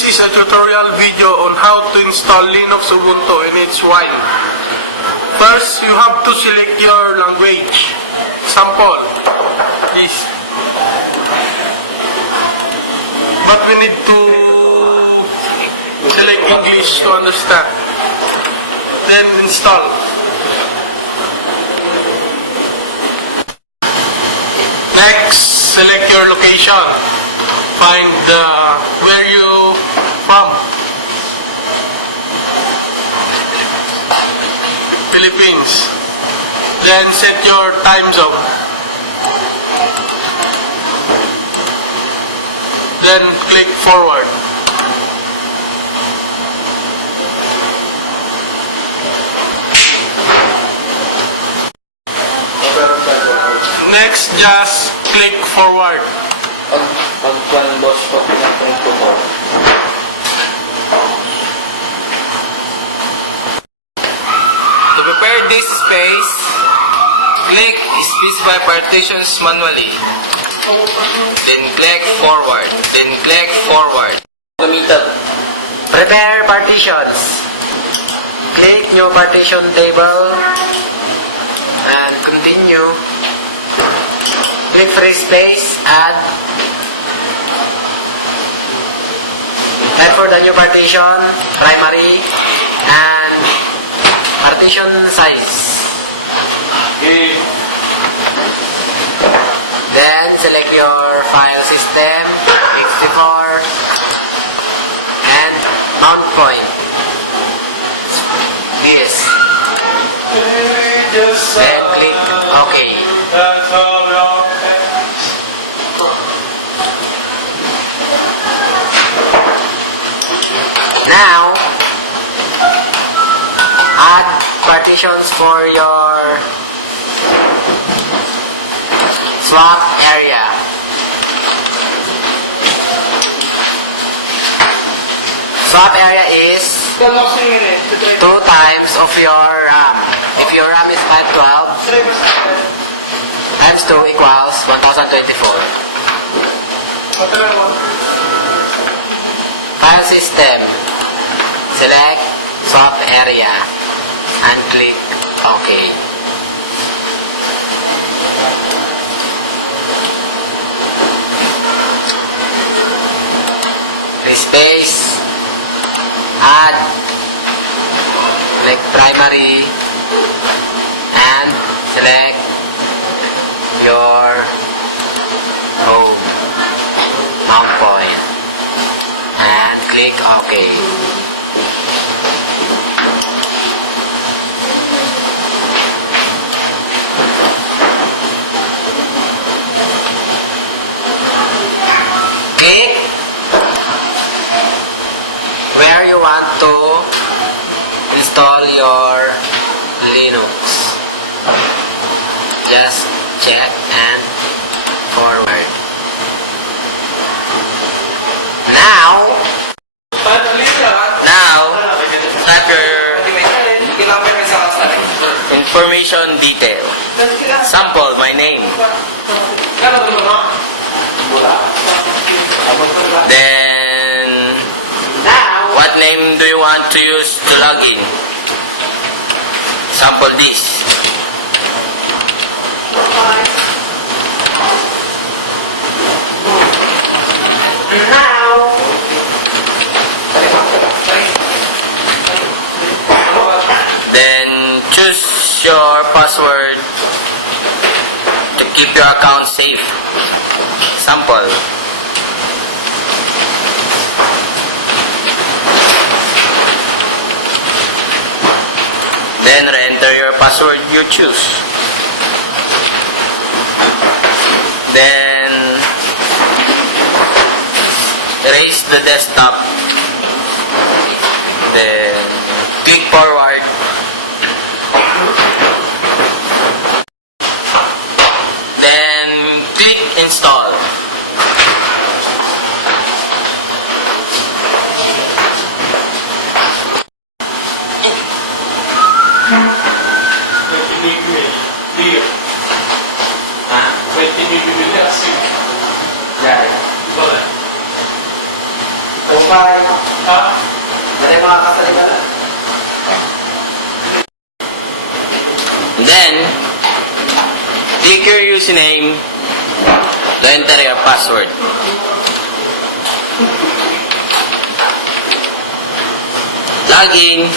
This is a tutorial video on how to install Linux Ubuntu in its while. First, you have to select your language. Sample. This. But we need to select English to understand. Then install. Next, select your location. Find where you from. Philippines. Then set your time zone. Then click forward. Next, just click forward. To prepare this space, click specify partitions manually. Then click forward. Then click forward. Prepare partitions. Click new partition table and continue. Click free space, add. Head for the new partition, primary, and partition size. Then select your file system, x64, and mount point. This. Then click OK. Now, add partitions for your swap area. Swap area is 2 times of your RAM. If your RAM is 512, times 2 equals 1024. File system. Select swap area and click OK. Space, add, click primary, and select your home mount point and click OK. Where you want to install your Linux, just check and forward. Now type your information detail. Sample, my name. Then what name do you want to use to log in? Sample this. Then choose your password to keep your account safe. Sample. Then re-enter your password you choose. Then erase the desktop. Then click forward. Then click install. Pwede nyo bibili kasi. Yeah. Diba? Bye. Dali mga kasalita. Then, pick your username, then enter your password. Log in